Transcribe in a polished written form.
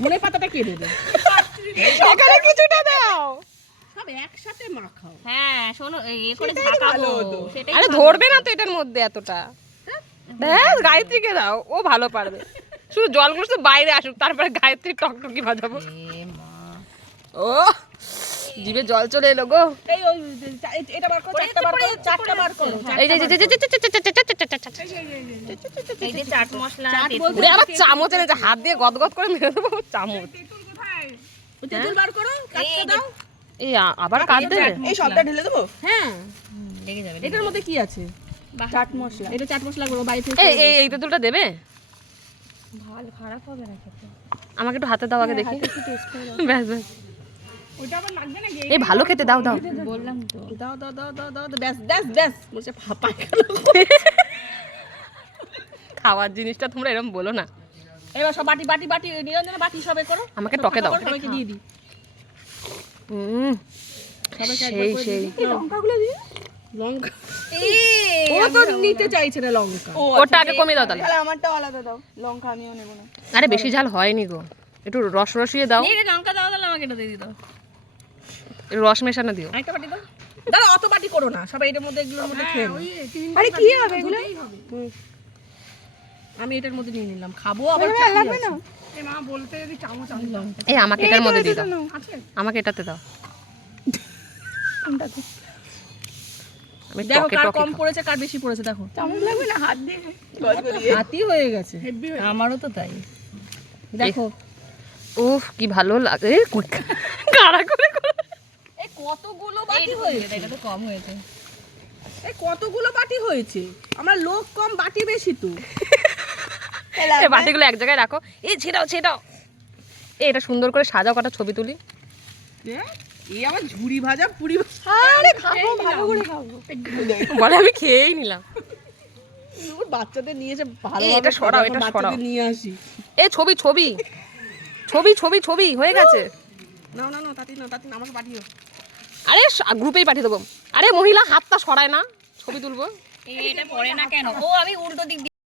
ধনে পাতাটা কে দেবে? এখানে কিছুটা দাও। সব একসাথে মাখাও। হ্যাঁ শোনো এ করে ঝাঁকাবো সেটাই আরে ধরবে না তো এটার মধ্যে এতটা। হ্যাঁ গায়ত্রীকে দাও, ও ভালো পারবে। শুধু জলগুলো তো বাইরে আসুক, তারপরে গায়ত্রী টকটকি বাজাবো। ও জিভে জল চলে এলো গো। এই ওই এটা বার করো, চারটা বার করো, চারটা বার করো। এই যে এই যে চাট মশলা চাট তেঁতুল। বলতে ওরে আবার চামচ এনেছে, হাত দিয়ে গদগদ করে মেরে দেবো চামচ। ওই তেঁতুল বার করো, কাটতে দাও। এই আবার কাট দেবে। এই সবটা ঢেলে দেবো? হ্যাঁ। লেগে যাবে এটার মধ্যে কি আছে? চাট মশলা। এটা চাট মশলা করো বাড়ি থেকে। এই এই এই তেঁতুলটা দেবে? ভালো খারাপ হবে না খেতে। আমাকে একটু হাতে দাও আগে দেখি। ব্যাস ব্যাস। ওটা আবার লাগবে না গে? এই ভালো খেতে দাও দাও। বললাম তো দাও দাও দাও দাও দাও ব্যাস ব্যাস ব্যাস বলছে ফাপায় গেল। খাওয়ার জিনিসটা তোমরা এরকম বলো না। এবার সব বাটি বাটি বাটি নিরঞ্জনা বাটি সবে করো। আমাকে টকে দাও। সবাইকে দিয়ে দিই। সবাইকে একবার সেই করে সেই। দিয়ে দিই। লঙ্কাগুলো দিয়ে লঙ্কা। ও তো নিতে চাইছে না লঙ্কা। ওটা আগে কমিয়ে দাও তাহলে। তাহলে আমারটাও আলাদা দাও, লঙ্কা আমিও নেবো না। আরে বেশি ঝাল হয়নি গো, একটু রস রসিয়ে দাও, এই রে লঙ্কা দাও তাহলে আমাকে এটা দিয়ে দিও। একটু রস মেশানো দিও। আরেকটা বাটি দাও। দাঁড়া অত বাটি করো না, সবাই এটার মধ্যে এগুলোর মধ্যে খেয়ে নাও। আরে কি হবে এগুলো? আমি এটার মধ্যে নিয়ে নিলাম, খাবো আবার লাগবে না। এ মা বলতে যদি চামচ আনলাম। এই আমাকে এটার মধ্যে দিয়ে দাও, আমাকে এটাতে দাও। আমি দেখো টকে কার টকে কম খাবো। পড়েছে কার বেশি পড়েছে দেখো। চামচ লাগবে না, হাত দিয়ে হাতি হয়ে গেছে। আমারও তো তাই। দেখো উফ কি ভালো লাগে। কারা করে করে। এই কতগুলো বাটি হয়েছে। এটা তো কম হয়েছে। এই কতগুলো বাটি হয়েছে। আমরা লোক কম বাটি বেশি তো। এই বাটিগুলো এক জায়গায় রাখো। এই ছেড়াও ছেড়াও। এটা সুন্দর করে সাজাও, কটা ছবি তুলি। এই আমার ঝুড়ি ভাজা পুরি আরে খাবো, ভালো করে খাবো। বলে আমি খেয়েই নিলাম। বাচ্চাদের নিয়ে এসে ভালো এই, এটা সরাও, এটা সরাও। নিয়ে আসি। এই ছবি ছবি ছবি ছবি ছবি হয়ে গেছে। না না না তাতি না আমাকে পাঠিও। আরে গ্রুপেই পাঠিয়ে দেবো। আরে মহিলা হাতটা সরায় না, ছবি তুলবো। এটা পড়ে না কেন? ও আমি উল্টো দিক দিয়ে